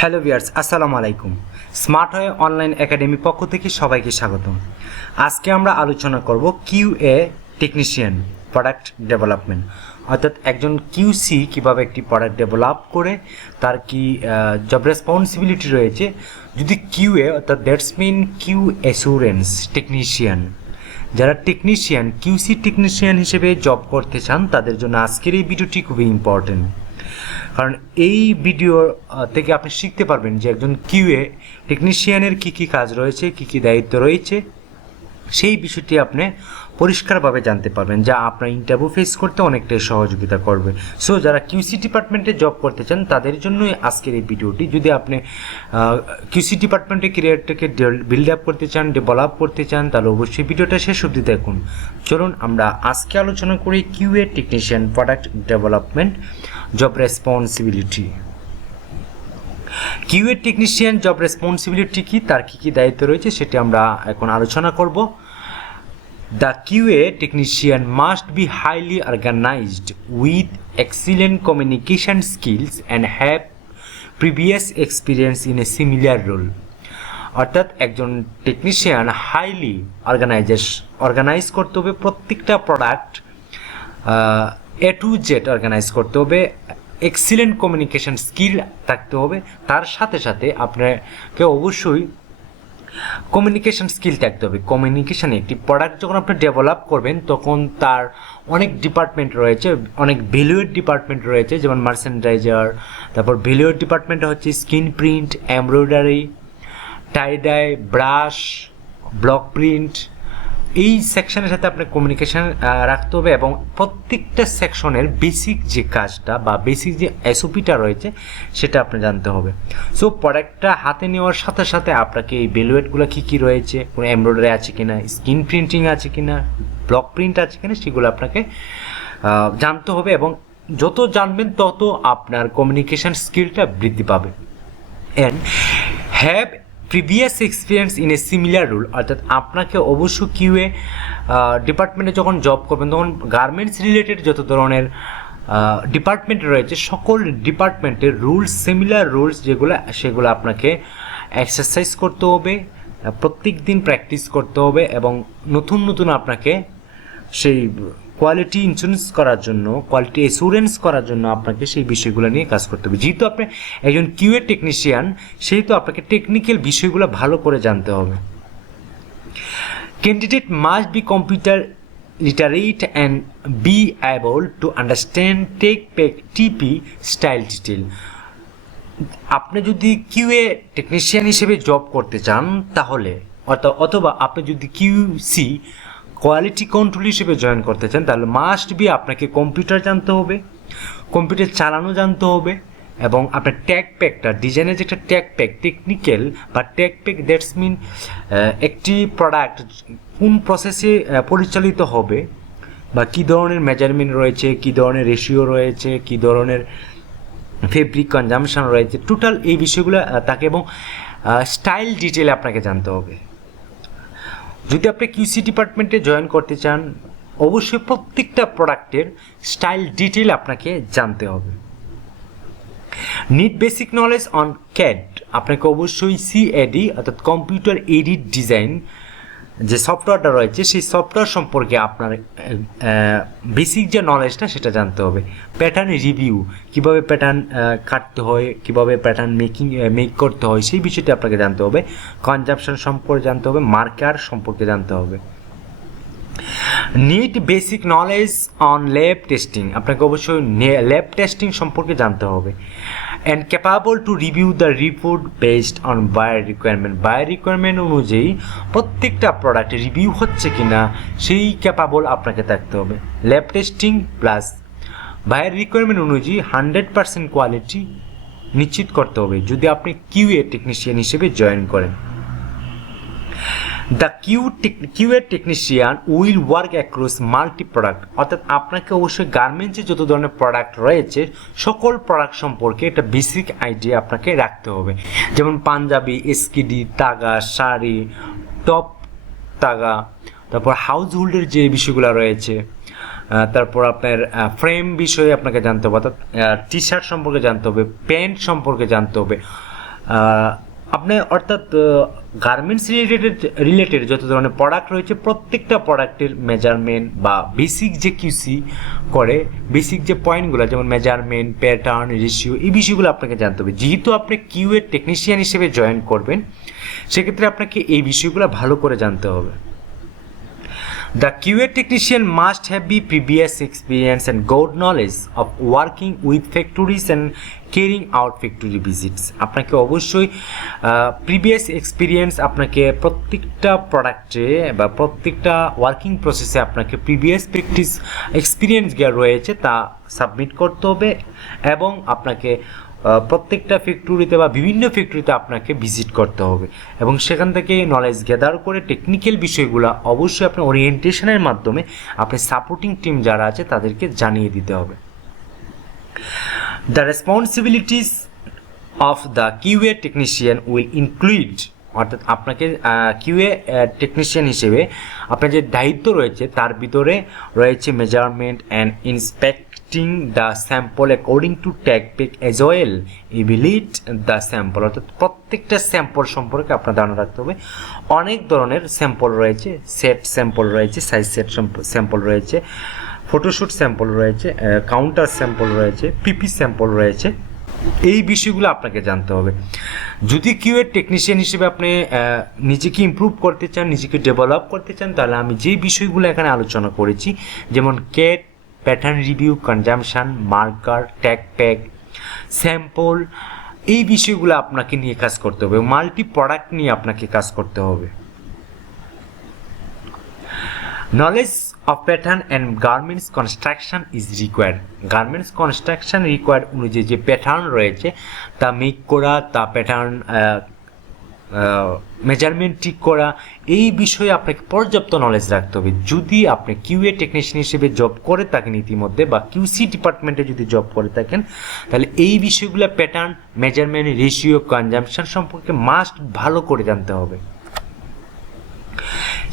Hello viewers, আসসালামু আলাইকুম। Smart হয়ে অনলাইন একাডেমি পক্ষ থেকে সবাইকে স্বাগতম। আজকে আমরা আলোচনা করব কিউএ টেকনিশিয়ান প্রোডাক্ট ডেভেলপমেন্ট, অর্থাৎ একজন কিউসি কিভাবে একটি প্রোডাক্ট ডেভেলপ করে তার কি জব রেসপন্সিবিলিটি রয়েছে। যদি কিউএ অর্থাৎ that's mean Q assurance technician, যারা টেকনিশিয়ান কিউসি টেকনিশিয়ান হিসেবে জব করতে চান তাদের জন্য আজকের এই ভিডিওটি খুবই ইম্পর্টেন্ট, কারণ এই ভিডিও থেকে আপনি শিখতে পারবেন যে একজন কিউএ টেকনিশিয়ানের কী কী কাজ রয়েছে, কী কী দায়িত্ব রয়েছে, সেই বিষয়টি আপনি পরিষ্কারভাবে জানতে পারবেন, যা আপনার ইন্টারভিউ ফেস করতে অনেকটাই সহযোগিতা করবে। সো যারা কিউসি ডিপার্টমেন্টে জব করতে চান তাদের জন্যই আজকের এই ভিডিওটি। যদি আপনি কিউসি ডিপার্টমেন্টের ক্যারিয়ারটাকে বিল্ড আপ করতে চান, ডেভেলপ করতে চান, তাহলে অবশ্যই ভিডিওটা শেষ অবধি দেখুন। চলুন আমরা আজকে আলোচনা করি QA technician product development job responsibility. QA technician job responsibility কি, তার কী কী দায়িত্ব রয়েছে সেটি আমরা এখন আলোচনা করব। The QA technician must be highly organized with excellent communication skills and have previous experience in a similar role. অর্থাৎ একজন টেকনিশিয়ান হাইলি অর্গানাইজ করতে হবে, প্রত্যেকটা product A to Z organise করতে হবে, এক্সিলেন্ট কমিউনিকেশন স্কিল থাকতে হবে। তার সাথে সাথে আপনাকে অবশ্যই কমিউনিকেশন স্কিল থাকতে হবে। কমিউনিকেশানে একটি প্রোডাক্ট যখন আপনি ডেভেলপ করবেন তখন তার অনেক ডিপার্টমেন্ট রয়েছে, অনেক ভ্যালুয়েড ডিপার্টমেন্ট রয়েছে, যেমন মার্চেন্ডাইজার, তারপর ভ্যালুয়েড ডিপার্টমেন্ট হচ্ছে screen print, embroidery, tie-dye, brush, block print. এই সেকশনের সাথে আপনার কমিউনিকেশান রাখতে হবে এবং প্রত্যেকটা সেকশনের বেসিক যে কাজটা বা বেসিক যে এসওপিটা রয়েছে সেটা আপনি জানতে হবে। সো প্রোডাক্টটা হাতে নেওয়ার সাথে সাথে আপনাকে এই ভ্যালুয়েটগুলো কী কী রয়েছে, কোনো এমব্রয়ডারি আছে কিনা, স্ক্রিন প্রিন্টিং আছে কিনা, ব্লক প্রিন্ট আছে কিনা, সেগুলো আপনাকে জানতে হবে এবং যত জানবেন তত আপনার কমিউনিকেশান স্কিলটা বৃদ্ধি পাবে। And have previous experience in a similar role, অর্থাৎ আপনাকে অবশ্য কিউএ ডিপার্টমেন্টে যখন জব করবেন তখন গার্মেন্টস রিলেটেড যত ধরনের ডিপার্টমেন্ট রয়েছে সকল ডিপার্টমেন্টের রুলস, সিমিলার রুলস সেগুলো আপনাকে এক্সারসাইজ করতে হবে, প্রত্যেক দিন প্র্যাকটিস করতে হবে এবং নতুন নতুন আপনাকে সেই কোয়ালিটি ইন্স্যুরেন্স করার জন্য, কোয়ালিটি অ্যাসুরেন্স করার জন্য আপনাকে সেই বিষয়গুলো নিয়ে কাজ করতে হবে। যেহেতু আপনি একজন কিউএ টেকনিশিয়ান সেহেতু আপনাকে টেকনিক্যাল বিষয়গুলো ভালো করে জানতে হবে। Candidate must be computer literate and be able to understand টিপি স্টাইল ডিটেল। আপনি যদি কিউএ টেকনিশিয়ান হিসেবে জব করতে চান তাহলে অথবা আপনি যদি কিউসি কোয়ালিটি কন্ট্রোল হিসেবে জয়েন করতে চান তাহলে মাস্ট বি আপনাকে কম্পিউটার জানতে হবে, কম্পিউটার চালানো জানতে হবে এবং আপনার ট্যাগ প্যাকটা ডিজাইনের যে একটা ট্যাগ প্যাক টেকনিক্যাল বা ট্যাগ প্যাক দ্যাটস মিন একটি প্রোডাক্ট কোন প্রসেসে পরিচালিত হবে বা কী ধরনের মেজারমেন্ট রয়েছে, কী ধরনের রেশিও রয়েছে, কী ধরনের ফেব্রিক কনজামশন রয়েছে, টোটাল এই বিষয়গুলো তাকে এবং স্টাইল ডিটেল আপনাকে জানতে হবে। যদি আপনি কিউসি ডিপার্টমেন্টে জয়েন করতে চান অবশ্যই প্রত্যেকটা প্রোডাক্টের স্টাইল ডিটেল আপনাকে জানতে হবে। Need basic knowledge on CAD, আপনাকে অবশ্যই সিএডি অর্থাৎ কম্পিউটার এডিট ডিজাইন যে সফটওয়্যারটা রয়েছে সেই সফটওয়্যার সম্পর্কে আপনার বেসিক যে নলেজটা সেটা জানতে হবে। প্যাটার্ন রিভিউ, কীভাবে প্যাটার্ন কাটতে হয়, কীভাবে প্যাটার্ন মেক করতে হয় সেই বিষয়টি আপনাকে জানতে হবে। কনজাম্পশন সম্পর্কে জানতে হবে, মার্কার সম্পর্কে জানতে হবে। Need basic knowledge on lab testing, আপনাকে অবশ্যই ল্যাব টেস্টিং সম্পর্কে জানতে হবে। And capable to review the report based on buyer requirement, buyer requirement অনুযায়ী প্রত্যেকটা প্রোডাক্ট রিভিউ হচ্ছে কি না সেই ক্যাপাবল আপনাকে থাকতে হবে। Lab testing plus buyer requirement অনুযায়ী 100% কোয়ালিটি নিশ্চিত করতে হবে যদি আপনি কিউএ টেকনিশিয়ান হিসেবে জয়েন করেন। The QA technician will work across multi product, অর্থাৎ আপনাকে অবশ্যই গার্মেন্টসে যত ধরনের প্রোডাক্ট রয়েছে সকল প্রোডাক্ট সম্পর্কে একটা বেসিক আইডিয়া আপনাকে রাখতে হবে। যেমন পাঞ্জাবি, এসকিডি, তাগা, শাড়ি, টপ তাগা, তারপর হাউস হোল্ডের যে বিষয়গুলো রয়েছে, তারপর আপনার ফ্রেম বিষয়ে আপনাকে জানতে হবে, অর্থাৎ টি শার্ট সম্পর্কে জানতে হবে, প্যান্ট সম্পর্কে জানতে হবে, আপনি অর্থাৎ গার্মেন্টস রিলেটেড যত ধরনের প্রোডাক্ট রয়েছে প্রত্যেকটা প্রোডাক্টের মেজারমেন্ট বা বেসিক যে কিউসি করে, বেসিক যে পয়েন্টগুলো যেমন মেজারমেন্ট, প্যাটার্ন, রেশিও, এই বিষয়গুলো আপনাকে জানতে হবে। যেহেতু আপনি কিউএ টেকনিশিয়ান হিসেবে জয়েন করবেন, সেক্ষেত্রে আপনাকে এই বিষয়গুলো ভালো করে জানতে হবে। The QA technician must have be previous experience and good knowledge of working with factories and carrying out factory visits. আপনাকে অবশ্যই প্রিভিয়াস এক্সপিরিয়েন্স, আপনাকে প্রত্যেকটা প্রোডাক্টে বা প্রত্যেকটা ওয়ার্কিং প্রসেসে আপনাকে প্রিভিয়াস প্র্যাকটিস এক্সপিরিয়েন্স যা রয়েছে তা সাবমিট করতে হবে এবং আপনাকে প্রত্যেকটা ফ্যাক্টরিতে বা বিভিন্ন ফ্যাক্টরিতে আপনাকে ভিজিট করতে হবে এবং সেখান থেকে নলেজ গ্যাদার করে টেকনিক্যাল বিষয়গুলো অবশ্যই আপনার ওরিয়েন্টেশনের মাধ্যমে আপনি সাপোর্টিং টিম যারা আছে তাদেরকে জানিয়ে দিতে হবে। The responsibilities of the QA technician will include, অর্থাৎ আপনাকে কিউএ টেকনিশিয়ান হিসেবে আপনার যে দায়িত্ব রয়েছে তার ভিতরে রয়েছে measurement and inspecting the sample according to tech pack as well evaluate the sample, অর্থাৎ প্রত্যেকটা স্যাম্পল সম্পর্কে আপনার ধারণা রাখতে হবে। অনেক ধরনের স্যাম্পল রয়েছে, সেট স্যাম্পল রয়েছে, সাইজ সেট স্যাম্পল রয়েছে, ফটোশ্যুট স্যাম্পল রয়েছে, কাউন্টার স্যাম্পল রয়েছে, পিপি স্যাম্পল রয়েছে। এই বিষয়গুলো আপনাকে জানতে হবে। যদি কিউএ টেকনিশিয়ান হিসেবে আপনি নিজেকে ইমপ্রুভ করতে চান, নিজেকে ডেভেলপ করতে চান, তাহলে আমি যে বিষয়গুলো এখানে আলোচনা করেছি যেমন কেট, pattern review, consumption, marker, tag pack, sample, এই বিষয়গুলো আপনাকে নিয়ে কাজ করতে হবে। মাল্টি প্রোডাক্ট নিয়ে আপনাকে কাজ করতে হবে। Knowledge of pattern and garments construction is required. Garments construction required অনুযায়ী যে প্যাটার্ন রয়েছে তা মেক করা, তা প্যাটার্ন মেজারমেন্ট ঠিক করা, এই বিষয়ে আপনাকে পর্যাপ্ত নলেজ রাখতে হবে। যদি আপনি কিউএ টেকনিশিয়ান হিসেবে জব করে থাকেন ইতিমধ্যে বা কিউসি ডিপার্টমেন্টে যদি জব করে থাকেন, তাহলে এই বিষয়গুলো প্যাটার্ন, মেজারমেন্ট, রেশিও, কনজাম্পশন সম্পর্কে মাস্ট ভালো করে জানতে হবে।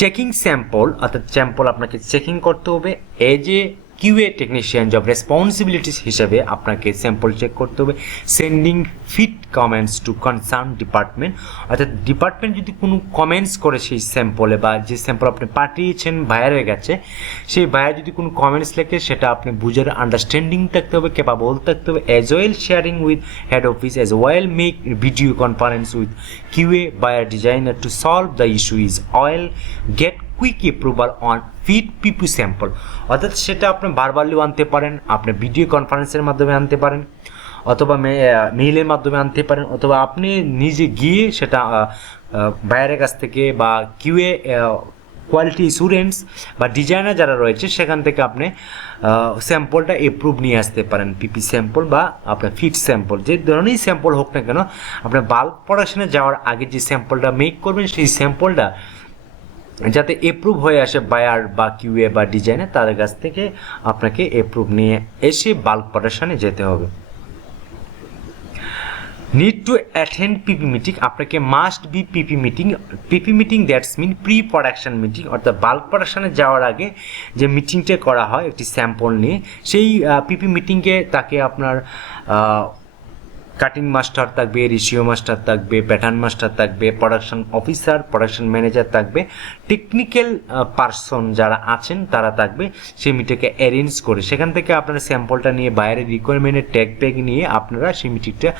চেকিং স্যাম্পল, অর্থাৎ স্যাম্পল আপনাকে চেকিং করতে হবে। As a QA technician job responsibilities হিসেবে আপনাকে স্যাম্পল চেক করতে হবে। Sending fit comments to concern department, অর্থাৎ ডিপার্টমেন্ট যদি কোনো কমেন্টস করে সেই স্যাম্পলে বা যে স্যাম্পল আপনি পাঠিয়েছেন বায়ারের কাছে, সেই বায়ার যদি কোনো কমেন্টস লেখে সেটা আপনি বুঝার আন্ডারস্ট্যান্ডিং থাকতে হবে, ক্যাপাবল থাকতে হবে। As well sharing with head office, as well make video conference with QA buyer designer to solve the issue as well get quick approval on fit PP sample, অর্থাৎ সেটা আপনি ভার্বালিও আনতে পারেন, আপনি ভিডিও কনফারেন্সের মাধ্যমে আনতে পারেন, অথবা মেইলের মাধ্যমে আনতে পারেন, অথবা আপনি নিজে গিয়ে সেটা বাইরের কাছ থেকে বা কিউএ কোয়ালিটি ইস্যুরেন্স বা ডিজাইনার যারা রয়েছে সেখান থেকে আপনি স্যাম্পলটা অ্যাপ্রুভ নিয়ে আসতে পারেন। পিপি স্যাম্পল বা আপনার ফিট স্যাম্পল, যে ধরনেরই স্যাম্পল হোক না কেন, আপনার বাল্ক প্রোডাকশনে যাওয়ার আগে যে স্যাম্পলটা মেক করবেন সেই স্যাম্পলটা যাতে অ্যাপ্রুভ হয়ে আসে বায়ার বা কিউএ বা ডিজাইনার, তাদের কাছ থেকে আপনাকে অ্যাপ্রুভ নিয়ে এসে বাল্ক প্রোডাকশনে যেতে হবে। Need to attend PP meeting, আপনাকে must be PP meeting. PP meeting that's mean pre production meeting, অর্থাৎ বাল্ক প্রোডাকশনে যাওয়ার আগে যে মিটিংটা করা হয় একটি স্যাম্পল নিয়ে, সেই পিপি মিটিংয়ে তাকে আপনার কাটিং মাস্টার থাকবে, রেশিও মাস্টার থাকবে, প্যাটার্ন মাস্টার থাকবে, প্রোডাকশন অফিসার, প্রোডাকশন ম্যানেজার থাকবে, টেকনিক্যাল পার্সন যারা আছেন তারা থাকবে। সেই মিটিংকে অ্যারেঞ্জ করে সেখান থেকে আপনারা স্যাম্পলটা নিয়ে বাইরের রিকোয়ারমেন্টের ট্যাগ প্যাগ নিয়ে আপনারা সেই মিটিংটা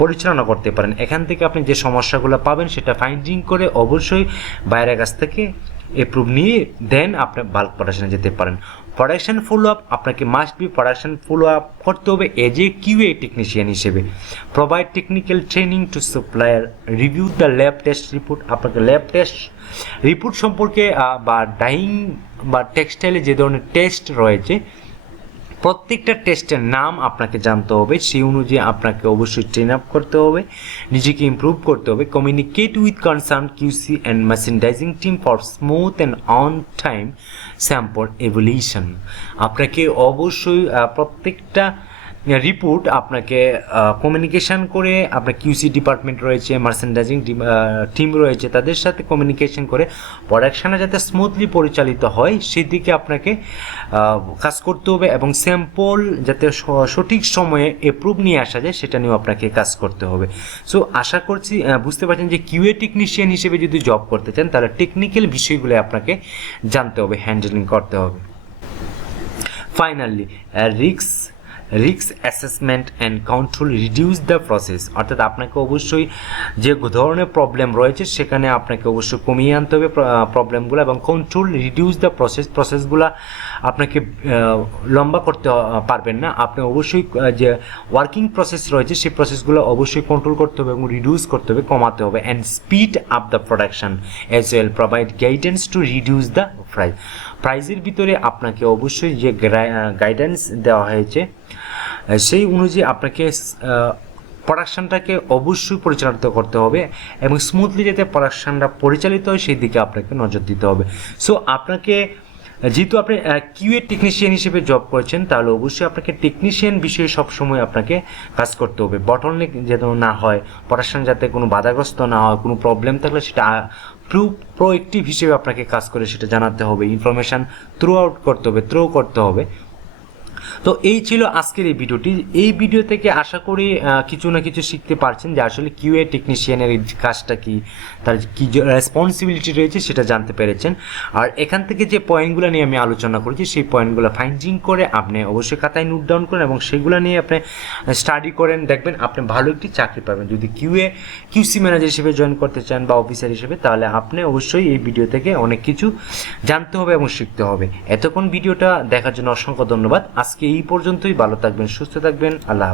পরিচালনা করতে পারেন। এখান থেকে আপনি যে সমস্যাগুলো পাবেন সেটা ফাইন্ডিং করে অবশ্যই বাইরের কাছ থেকে অ্যাপ্রুভ নিয়ে দেন আপনি বাল্ক প্রোডাকশনে যেতে পারেন। প্রোডাকশন ফলো আপ, আপনাকে must B production follow up করতে হবে এজ এ কিউএ টেকনিশিয়ান হিসেবে। Provide technical training two supplier, review the lab test report, আপনাকে ল্যাব টেস্ট রিপোর্ট সম্পর্কে বা ডাইং বা টেক্সটাইলে যে ধরনের টেস্ট রয়েছে প্রত্যেকটা টেস্টের নাম আপনাকে জানতে হবে, সেই অনুযায়ী আপনাকে অবশ্যই ট্রেন আপ করতে হবে, নিজেকে ইমপ্রুভ করতে হবে। Communicate with concern QC and merchandising team for smooth and on time sample evolution, আপনাকে অবশ্যই প্রত্যেকটা রিপোর্ট আপনাকে কমিউনিকেশন করে, আপনার কিউসি ডিপার্টমেন্ট রয়েছে, মার্চেন্ডাইজিং টিম রয়েছে, তাদের সাথে কমিউনিকেশন করে প্রোডাকশানে যাতে স্মুথলি পরিচালিত হয় সেদিকে আপনাকে কাজ করতে হবে, এবং স্যাম্পল যাতে সঠিক সময়ে অ্যাপ্রুভ নিয়ে আসা যায় সেটা নিয়েও আপনাকে কাজ করতে হবে। সো আশা করছি বুঝতে পারছেন যে কিউএ টেকনিশিয়ান হিসেবে যদি জব করতে চান তাহলে টেকনিক্যাল বিষয়গুলো আপনাকে জানতে হবে, হ্যান্ডেলিং করতে হবে। Finally risk assessment and control reduce the process, অর্থাৎ আপনাকে অবশ্যই যে ধরনের প্রবলেম রয়েছে সেখানে আপনাকে অবশ্যই কমিয়ে আনতে হবে প্রবলেমগুলো, এবং কন্ট্রোল রিডিউস দ্য প্রসেসগুলো আপনাকে লম্বা করতে পারবেন না, আপনি অবশ্যই যে ওয়ার্কিং প্রসেস রয়েছে সেই প্রসেসগুলো অবশ্যই কন্ট্রোল করতে হবে এবং রিডিউস করতে হবে, কমাতে হবে। And speed up the production as well, provide guidance to reduce the প্রাইজের ভিতরে আপনাকে অবশ্যই যে গাইডেন্স দেওয়া হয়েছে সেই অনুযায়ী আপনাকে প্রোডাকশানটাকে অবশ্যই পরিচালিত করতে হবে, এবং স্মুথলি যাতে প্রোডাকশানটা পরিচালিত হয় সেই দিকে আপনাকে নজর দিতে হবে। সো আপনাকে যেহেতু আপনি কিউএ টেকনিশিয়ান হিসেবে জব করছেন তাহলে অবশ্যই আপনাকে টেকনিশিয়ান বিষয়ে সবসময় আপনাকে কাজ করতে হবে, বটলনেক যেন না হয়, প্রোডাকশান যাতে কোনো বাধাগ্রস্ত না হয়, কোনো প্রবলেম থাকলে সেটা প্রোঅ্যাক্টিভ হিসেবে আপনাকে কাজ করে সেটা জানাতে হবে, ইনফরমেশান থ্রো করতে হবে। তো এই ছিল আজকের এই ভিডিওটি। এই ভিডিও থেকে আশা করি কিছু না কিছু শিখতে পারছেন যে আসলে কিউএ টেকনিশিয়ানের এই কাজটা কি, তার কী রেসপন্সিবিলিটি রয়েছে সেটা জানতে পেরেছেন। আর এখান থেকে যে পয়েন্টগুলো নিয়ে আমি আলোচনা করেছি সেই পয়েন্টগুলো ফাইন্ডিং করে আপনি অবশ্যই খাতায় নোট ডাউন করেন এবং সেগুলো নিয়ে আপনি স্টাডি করেন, দেখবেন আপনি ভালো একটি চাকরি পাবেন। যদি কিউসি ম্যানেজার হিসেবে জয়েন করতে চান বা অফিসার হিসেবে, তাহলে আপনি অবশ্যই এই ভিডিও থেকে অনেক কিছু জানতে হবে এবং শিখতে হবে। এতক্ষণ ভিডিওটা দেখার জন্য অসংখ্য ধন্যবাদ। আজকে এই পর্যন্তই, ভালো থাকবেন, সুস্থ থাকবেন, আল্লাহ।